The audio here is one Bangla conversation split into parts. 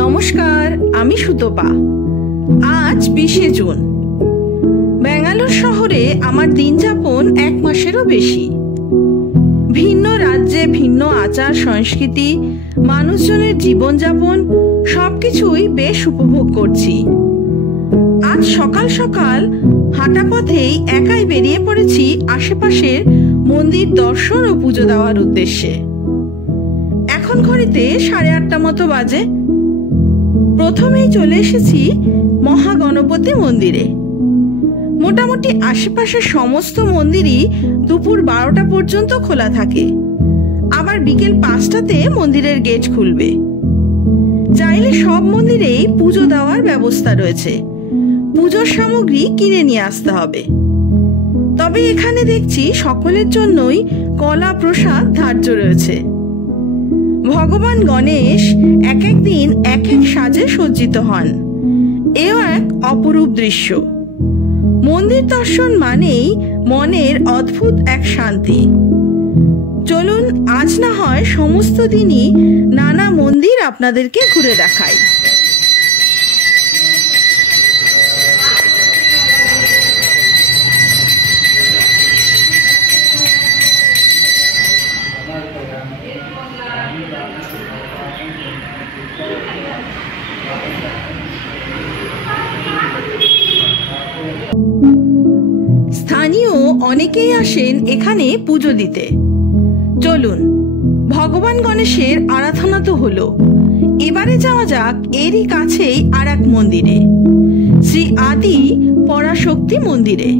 নমস্কার, আমি সুতপা। আজ 20শে জুন। ব্যাঙ্গালোর শহরে আমার দিন যাপন 1 মাসেরও বেশি। ভিন্ন রাজ্যে ভিন্ন আচার সংস্কৃতি, মানুষজনের জীবনযাপন সবকিছুই বেশ উপভোগ করছি। আজ সকাল সকাল হাঁটা পথেই একাই বেরিয়ে পড়েছি আশেপাশের মন্দির দর্শন ও পুজো দেওয়ার উদ্দেশ্যে। এখন ঘড়িতে 8:30 মতো বাজে। প্রথমেই চলে এসেছি মহাগণপতি মন্দিরে। মোটামুটি আশেপাশের সমস্ত মন্দিরই দুপুর 12টা পর্যন্ত খোলা থাকে। আবার বিকেল 5টাতে মন্দিরের গেট খুলবে। চাইলে সব মন্দিরেই পুজো দেওয়ার ব্যবস্থা রয়েছে। পুজোর সামগ্রী কিনে নিয়ে আসতে হবে। তবে এখানে দেখছি সকলের জন্যই কলা প্রসাদ ধার্য রয়েছে। ভগবান গণেশ এক এক দিন এক এক সাজে সজ্জিত হন। এও এক অপরূপ দৃশ্য। মন্দির দর্শন মানেই মনের অদ্ভুত এক শান্তি। চলুন আজ না হয় সমস্ত দিনই নানা মন্দির আপনাদেরকে ঘুরে দেখাই। স্থানীয় অনেকেই আসেন এখানে পুজো দিতে। চলুন, ভগবান গণেশের আরাধনা তো হলো, এবারে যাওয়া যাক এরই কাছেই আর এক মন্দিরে, শ্রী আদি পরাশক্তি মন্দিরে।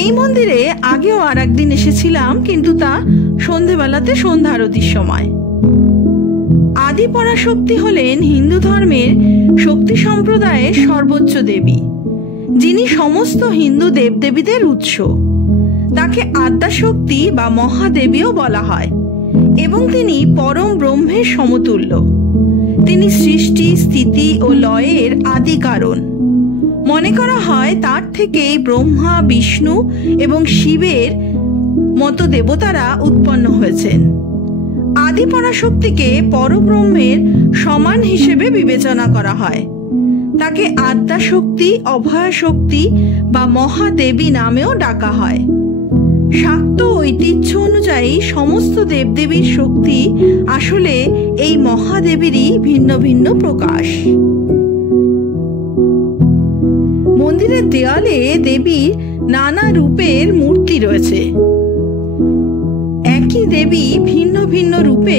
এই মন্দিরে আগেও আর একদিন এসেছিলাম, কিন্তু তা সন্ধেবেলাতে সন্ধ্যা আরতির সময়। আদি পরাশক্তি হলেন হিন্দু ধর্মের শক্তি সম্প্রদায়ের সর্বোচ্চ দেবী, যিনি সমস্ত হিন্দু দেবদেবীদের উৎস। তাকে আদ্যাশক্তি বা মহাদেবীও বলা হয় এবং তিনি পরম ব্রহ্মের সমতুল্য। তিনি সৃষ্টি, স্থিতি ও লয়ের আদি কারণ। মনে করা হয় তার থেকেই ব্রহ্মা, বিষ্ণু এবং শিবের মতো দেবতারা উৎপন্ন হয়েছেন। আদি পরাশক্তিকে পরব্রহ্মের সমান হিসেবে বিবেচনা করা হয়। তাকে আদ্যাশক্তি, অভয়াশক্তি বা মহাদেবী নামেও ডাকা হয়। শাক্ত ঐতিহ্য অনুযায়ী সমস্ত দেবদেবীর শক্তি আসলে এই মহাদেবীরই ভিন্ন ভিন্ন প্রকাশ। মন্দিরের দেয়ালে দেবীর নানা রূপের মূর্তি রয়েছে। একই দেবী ভিন্ন ভিন্ন রূপে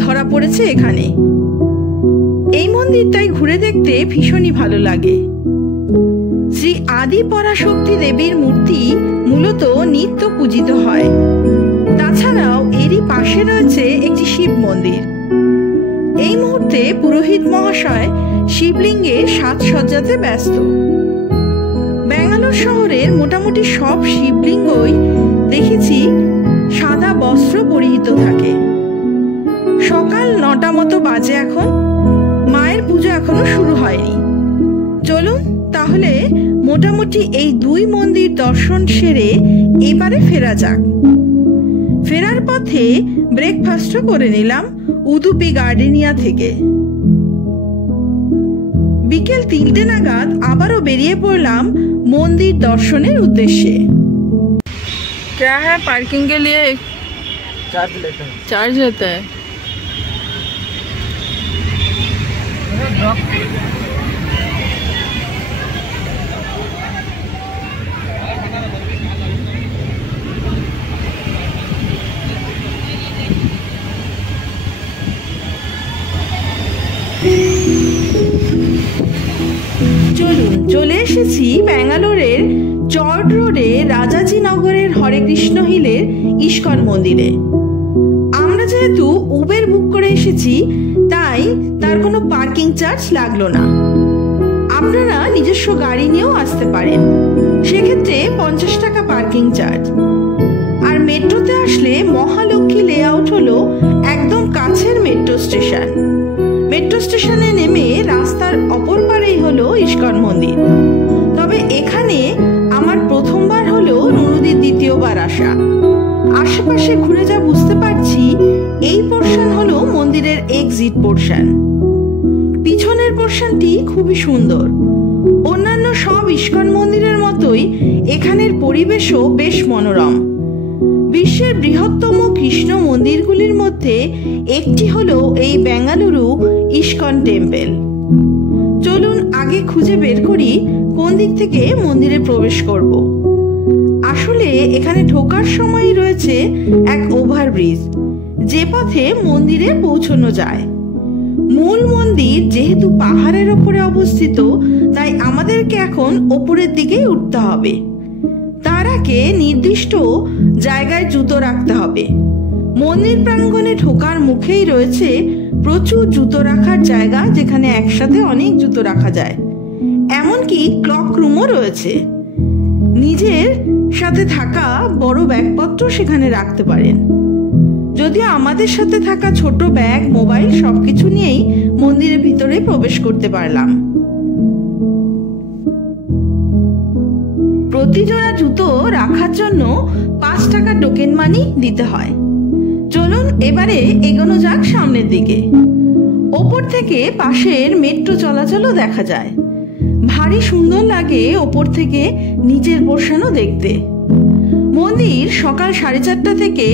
ধরা পড়েছে এখানে। এই মন্দিরটাই ঘুরে দেখতে ভীষণই ভালো লাগে। শ্রী আদি পরাশক্তি দেবীর মূর্তি মূলত নিত্য পূজিত হয়। তাছাড়াও এরই পাশে রয়েছে একটি শিব মন্দির। এই মুহূর্তে পুরোহিত মহাশয় শিবলিঙ্গে সাজসজ্জাতে ব্যস্ত। ব্যাঙ্গালোর শহরের মোটামুটি সব শিবলিঙ্গই দেখেছি সাদা বস্ত্র পরিহিত থাকে। সকাল 9টা মতো বাজে এখন। মায়ের পুজো এখনো শুরু হয়নি। চলুন তাহলে মোটামুটি এই 2 মন্দির দর্শন সেরে এবারে ফেরা যাক। ফেরার পথে ব্রেকফাস্টও করে নিলাম উদুপি গার্ডেনিয়া থেকে। বিকেল 3টে নাগাদ আবারও বেরিয়ে পড়লাম মন্দির দর্শনের উদ্দেশ্যে। क्या है पार्किंग के लिए? चार्ज लेता है। চলুন, চলে এসেছি ব্যাঙ্গালোরের চর্ড রোডে রাজাজি নগরের হরে কৃষ্ণ হিলের ইস্কন মন্দিরে। আমরা যেহেতু উবের বুক করে এসেছি, তাই তার কোনো পার্কিং চার্জ লাগলো না। আপনারা নিজস্ব গাড়ি নিয়েও আসতে পারেন, সেক্ষেত্রে 50 টাকা পার্কিং চার্জ। আর মেট্রোতে আসলে মহালক্ষ্মী লেআউট হলো একদম কাছের মেট্রো স্টেশন। মেট্রো স্টেশনে নেমে রাস্তার অপর পারেই হলো ইস্কন মন্দির। তবে এখানে আমার প্রথমবার হলো নুরুদির দ্বিতীয়বার আসা। আশেপাশে ঘুরে যা বুঝতে পারছি, এই পোর্শন হলো মন্দিরের এক্সিট পোর্শন। পিছনের পোর্শনটি খুবই সুন্দর। অন্যান্য সব ইস্কন মন্দিরের মতোই এখানের পরিবেশও বেশ মনোরম। বিশ্বের বৃহত্তম কৃষ্ণ মন্দিরগুলির মধ্যে একটি হলো এই বেঙ্গালুরু ইস্কন টেম্পল। চলুন আগে খুঁজে বের করি কোন দিক থেকে মন্দিরে প্রবেশ করব। আসলে এখানে ঢোকার সময়ই রয়েছে এক ওভারব্রিজ, যে পথে মন্দিরে পৌঁছানো যায়। মূল মন্দির যেহেতু পাহাড়ের ওপরে অবস্থিত, তাই আমাদেরকে এখন ওপরের দিকেই উঠতে হবে। তার আগে নির্দিষ্ট জায়গায় জুতো রাখতে হবে। মন্দির প্রাঙ্গণে ঢোকার মুখেই রয়েছে প্রচুর জুতো রাখার জায়গা, যেখানে একসাথে অনেক জুতো রাখা যায়। এমনকি ক্লক রুমও রয়েছে। নিজের সাথে থাকা বড় ব্যাগপত্র সেখানে রাখতে পারেন। যদিও আমাদের সাথে থাকা ছোট ব্যাগ, মোবাইল সবকিছু নিয়েই মন্দিরের ভিতরে প্রবেশ করতে পারলাম। প্রতি জোড়া জুতো রাখার জন্য 5 টাকা টোকেন মানি দিতে হয়। চলুন এবারে এগোনো যাক সামনের দিকে। ওপর থেকে পাশের মেট্রো চলাচলও দেখা যায়। ভারী সুন্দর লাগে ওপর থেকে নিচের পোর্শনও দেখতে। মন্দির সকাল 4:30 থেকে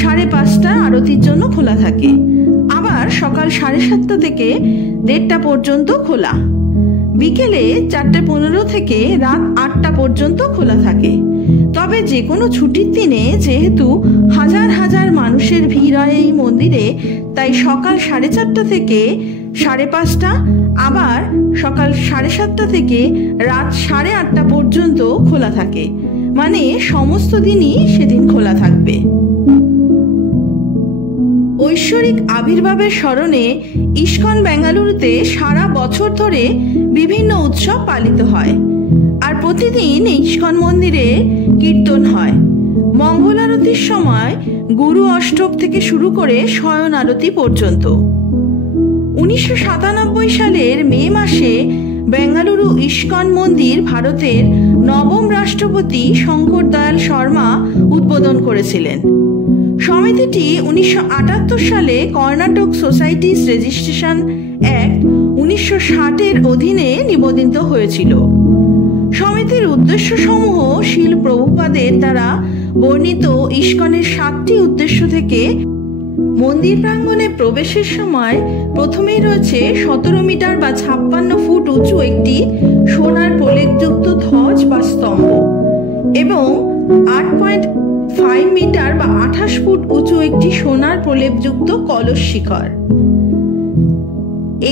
5:30 আরতির জন্য খোলা থাকে। আবার সকাল 7:30 থেকে 1:30 পর্যন্ত খোলা। বিকেলে 4:15 থেকে রাত 8টা পর্যন্ত খোলা থাকে। তবে যে কোনো ছুটির দিনে যেহেতু হাজার হাজার মানুষের ভিড় হয় এই মন্দিরে, তাই সকাল 4:30 থেকে 5:30, আবার সকাল 7:30 থেকে রাত 8:30 পর্যন্ত খোলা থাকে। মানে সমস্ত দিনই সেদিন খোলা থাকবে। ঐশ্বরিক আবির্ভাবের স্মরণে ইস্কন বেঙ্গালুরুতে সারা বছর ধরে বিভিন্ন উৎসব পালিত হয়। আর প্রতিদিন ইস্কন মন্দিরে কীর্তন হয়। মঙ্গল আরতির সময় গুরু অষ্টক থেকে শুরু করে শয়ন আরতি পর্যন্ত। 1997 সালের মে মাসে বেঙ্গালুরু ইস্কন মন্দির ভারতের নবম রাষ্ট্রপতি শঙ্কর দয়াল শর্মা উদ্বোধন করেছিলেন। সমিতিটি 1978 সালে কর্ণাটক সোসাইটিস রেজিস্ট্রেশন অ্যাক্ট 1960-এর অধীনে নিবন্ধিত হয়েছিল। সমিতির উদ্দেশ্য সমূহ শিল প্রভুপাদের দ্বারা বর্ণিত ইস্কনের 7টি উদ্দেশ্য থেকে মন্দির প্রাঙ্গণে প্রবেশের সময় প্রথমেই রয়েছে 17 মিটার বা 56 ফুট উঁচু একটি সোনার প্রলেপযুক্ত ধ্বজ বা স্তম্ভ এবং 8.5 মিটার বা 28 ফুট উঁচু একটি সোনার প্রলেপযুক্ত কলস শিখর।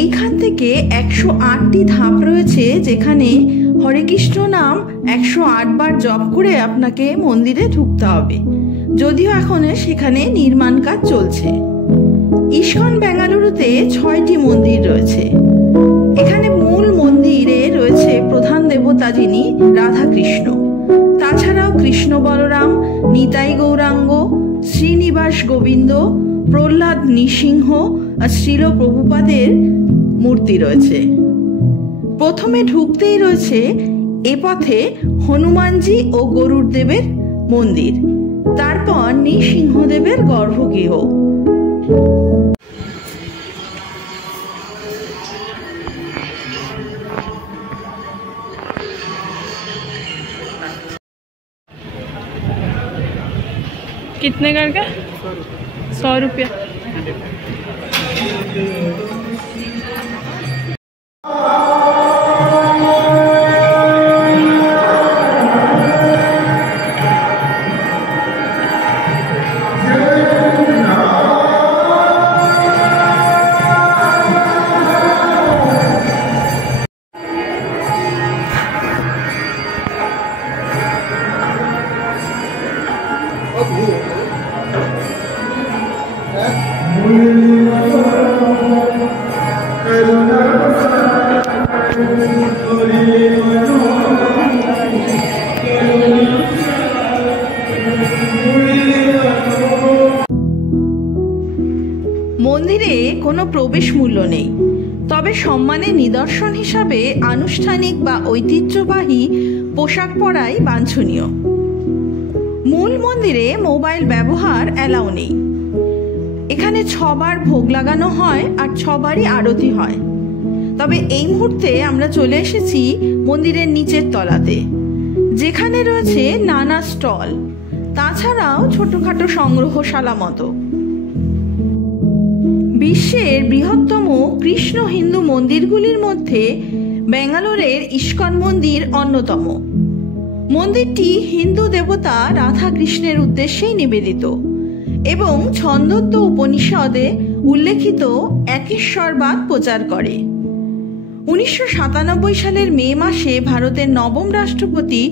এইখান থেকে 108টি ধাপ রয়েছে, যেখানে হরে কৃষ্ণ নাম 108 বার জপ করে আপনাকে মন্দিরে ঢুকতে হবে। যদিও এখন সেখানে নির্মাণ কাজ চলছে। ইস্কন বেঙ্গালুরুতে 6টি মন্দির রয়েছে। এখানে মূল মন্দিরে রয়েছে প্রধান দেবতা যিনি রাধাকৃষ্ণ। তাছাড়াও কৃষ্ণ বলরাম, নিতাই গৌরাঙ্গ, শ্রীনিবাস গোবিন্দ, প্রহ্লাদ নৃসিংহ আর শ্রীল প্রভুপাদের মূর্তি রয়েছে। প্রথমে ঢুকতেই রয়েছে এ পথে হনুমানজি ও গরুর দেবের মন্দির, তারপর নৃসিংহদেবের গর্ভগৃহ। कितने करके? 100 रुपया। মন্দিরে কোনো প্রবেশ মূল্য নেই, তবে সম্মানের নিদর্শন হিসাবে আনুষ্ঠানিক বা ঐতিহ্যবাহী পোশাক পরাই বাঞ্ছনীয়। মূল মন্দিরে মোবাইল ব্যবহার অ্যালাউ নেই। এখানে 6 বার ভোগ লাগানো হয় আর 6 বারই আরতি হয়। তবে এই মুহূর্তে আমরা চলে এসেছি মন্দিরের নিচের তলাতে, যেখানে রয়েছে নানা স্টল, তাছাড়াও ছোটখাটো সংগ্রহশালা মতো। বিশ্বের বৃহত্তম কৃষ্ণ হিন্দু মন্দিরগুলির মধ্যে ব্যাঙ্গালোরের ইস্কন মন্দির অন্যতম। মন্দিরটি হিন্দু দেবতা রাধা কৃষ্ণের উদ্দেশ্যেই নিবেদিত এবং ছন্দোক্ত উপনিষদে উল্লেখিত একেশ্বরবাদ প্রচার করে। 1997 সালের মে মাসে ভারতের নবম রাষ্ট্রপতি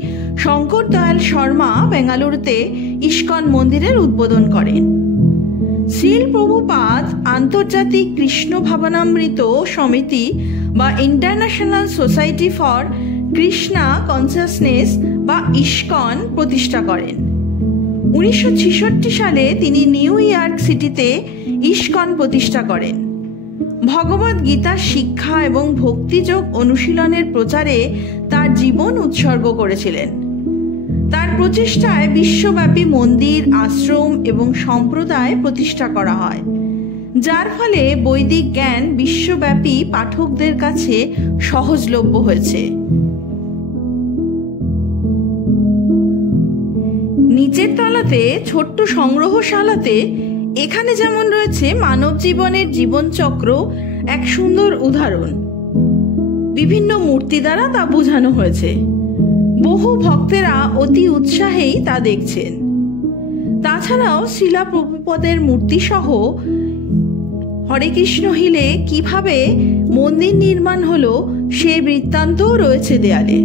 শঙ্কর দয়াল শর্মা বেঙ্গালুরুতে ইস্কন মন্দিরের উদ্বোধন করেন। শ্রীল প্রভুপাদ আন্তর্জাতিক কৃষ্ণ ভাবনামৃত সমিতি বা international society for Krishna consciousness বা ইস্কন প্রতিষ্ঠা করেন। 1966 সালে তিনি নিউ ইয়র্ক সিটিতে ইস্কন প্রতিষ্ঠা করেন। ভগবদ গীতার শিক্ষা এবং ভক্তিযোগ অনুশীলনের প্রচারে তার জীবন উৎসর্গ করেছিলেন। তার প্রচেষ্টায় বিশ্বব্যাপী মন্দির, আশ্রম এবং সম্প্রদায় প্রতিষ্ঠা করা হয়, যার ফলে বৈদিক জ্ঞান বিশ্বব্যাপী পাঠকদের কাছে সহজলভ্য হয়েছে। নিচের তলাতে ছোট্ট সংগ্রহশালাতে এখানে যেমন রয়েছে মানব জীবনের জীবনচক্র, এক সুন্দর উদাহরণ। বিভিন্ন মূর্তি দ্বারা তা বোঝানো হয়েছে। বহু ভক্তেরা অতি উৎসাহেই তা দেখছেন। তাছাড়াও শিলা প্রভুপদের মূর্তি সহ হরে কৃষ্ণ হিলে কিভাবে মন্দির নির্মাণ হলো সে বৃত্তান্তও রয়েছে দেয়ালে।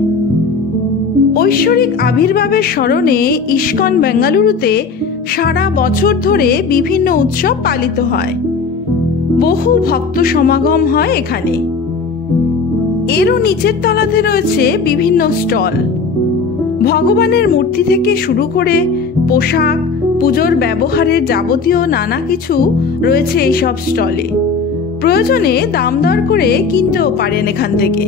ঐশ্বরিক আবির্ভাবের স্মরণে ইস্কন বেঙ্গালুরুতে সারা বছর ধরে বিভিন্ন উৎসব পালিত হয়। বহু ভক্ত সমাগম হয় এখানে। এরও নিচের তলাতে রয়েছে বিভিন্ন স্টল। ভগবানের মূর্তি থেকে শুরু করে পোশাক, পুজোর ব্যবহারের যাবতীয় নানা কিছু রয়েছে এইসব স্টলে। প্রয়োজনে দাম দর করে কিনতেও পারেন এখান থেকে।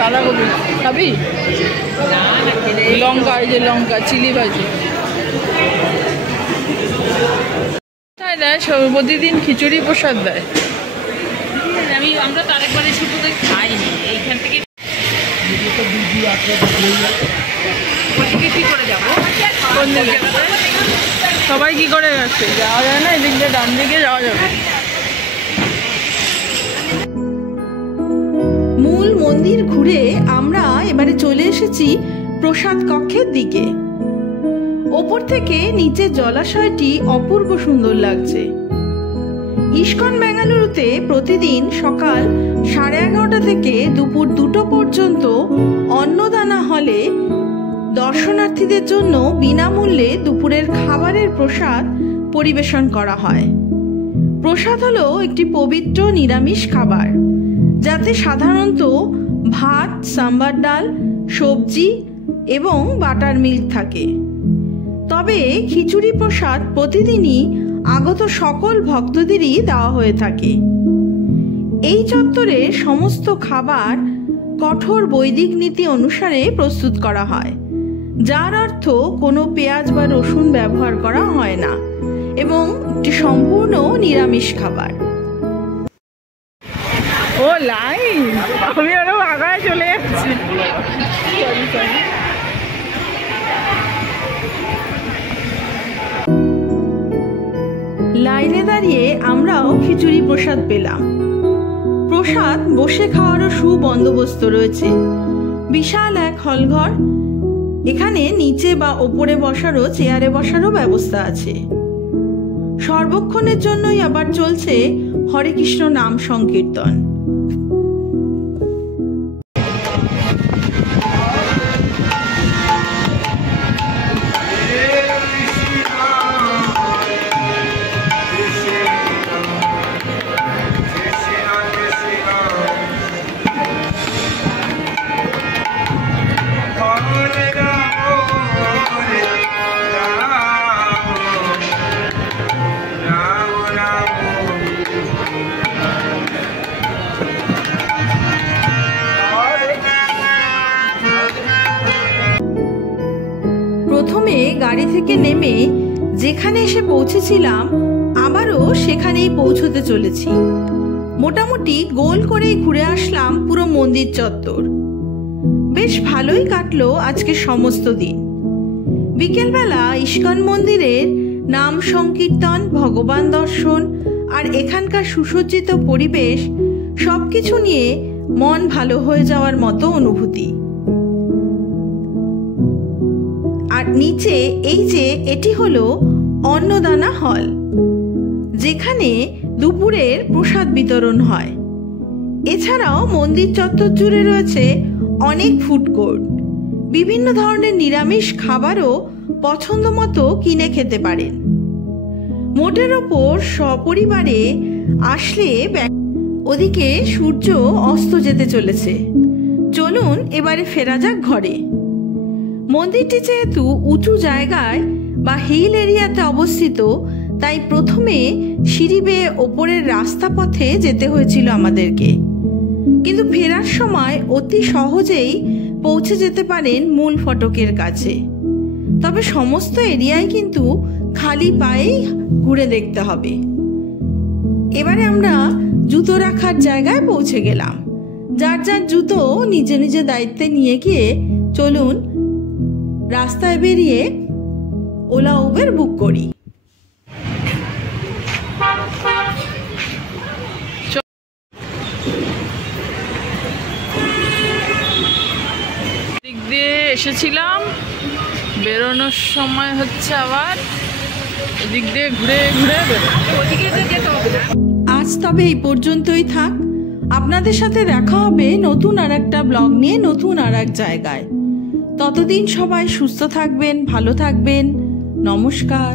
বাঁধাকপি খাবি? লঙ্কা, এই যে লঙ্কা চিলি ভাজি তাই দেয়। প্রতিদিন খিচুড়ি প্রসাদ দেয়। আমরা তো আরেকবারে ছোটতে খাইনি, এইখান থেকে কি করে যাবো? কোন দিকে সবাই কি করে যাচ্ছে? যাওয়া যায় না, এদিক দিয়ে ডান দিকে যাওয়া যাবে। মূল মন্দির ঘুরে আমরা এবারে চলে এসেছি প্রসাদ কক্ষের দিকে। ওপর থেকে নিচের জলাশয়টি অপূর্ব সুন্দর লাগছে। ইস্কন বেঙ্গালুরুতে প্রতিদিন সকাল 11:30 থেকে দুপুর 2টো পর্যন্ত অন্নদানা হলে দর্শনার্থীদের জন্য বিনামূল্যে দুপুরের খাবারের প্রসাদ পরিবেশন করা হয়। প্রসাদ হলো একটি পবিত্র নিরামিষ খাবার, যাতে সাধারণত ভাত, সাম্বার ডাল, সবজি এবং বাটার মিল্ক থাকে। তবে খিচুড়ি প্রসাদ প্রতিদিনই আগত সকল ভক্তদেরই দেওয়া হয়ে থাকে। এই চত্বরে সমস্ত খাবার কঠোর বৈদিক নীতি অনুসারে প্রস্তুত করা হয়, যার অর্থ কোনো পেঁয়াজ বা রসুন ব্যবহার করা হয় না এবং একটি সম্পূর্ণ নিরামিষ খাবার। ও লাইন, আমি আরো আগায় চলে যাচ্ছি। লাইনে দাঁড়িয়ে আমরাও খিচুড়ি প্রসাদ পেলাম। প্রসাদ বসে খাওয়ারও সুবন্দোবস্ত রয়েছে। বিশাল এক হলঘর, এখানে নিচে বা ওপরে বসারও, চেয়ারে বসারও ব্যবস্থা আছে। সর্বক্ষণের জন্যই আবার চলছে হরে কৃষ্ণ নাম সংকীর্তন। প্রথমে গাড়ি থেকে নেমে যেখানে এসে পৌঁছেছিলাম আবারও সেখানেই পৌঁছতে চলেছি। মোটামুটি গোল করেই ঘুরে আসলাম পুরো মন্দির চত্বর। বেশ ভালোই কাটলো আজকে সমস্ত দিন। বিকেলবেলা ইস্কন মন্দিরের নাম সংকীর্তন, ভগবান দর্শন আর এখানকার সুসজ্জিত পরিবেশ সবকিছু নিয়ে মন ভালো হয়ে যাওয়ার মতো অনুভূতি। আর নিচে এই যে এটি হলো অন্নদানা হল, যেখানে দুপুরের প্রসাদ বিতরণ হয়। এছাড়াও মন্দির চত্বর জুড়ে রয়েছে অনেক ফুড কোর্ট। বিভিন্ন ধরনের নিরামিষ খাবারও পছন্দ মতো কিনে খেতে পারেন। মোটের ওপর সপরিবারে আসলে ওদিকে সূর্য অস্ত যেতে চলেছে। চলুন এবারে ফেরা যাক ঘরে। মন্দিরটি যেহেতু উঁচু জায়গায় বা হিল এরিয়াতে অবস্থিত, তাই প্রথমে সিঁড়ি বেয়ে ওপরের রাস্তা পথে যেতে হয়েছিল আমাদেরকে, কিন্তু ফেরার সময় অতি সহজেই পৌঁছে যেতে পারেন মূল ফটকের কাছে। তবে সমস্ত এরিয়ায় কিন্তু খালি পায়েই ঘুরে দেখতে হবে। এবারে আমরা জুতো রাখার জায়গায় পৌঁছে গেলাম। যার যার জুতো নিজে নিজে দায়িত্বে নিয়ে গিয়ে চলুন রাস্তায় বেরিয়ে ওলা উবের বুক করি। দিক দিয়ে এসেছিলাম, বেরোনোর সময় হচ্ছে আবার এদিক দিয়ে ঘুরে ঘুরে আজ তবে এই পর্যন্তই থাক। আপনাদের সাথে দেখা হবে নতুন আর একটা ব্লগ নিয়ে, নতুন আর এক জায়গায়। ততদিন সবাই সুস্থ থাকবেন, ভালো থাকবেন। নমস্কার।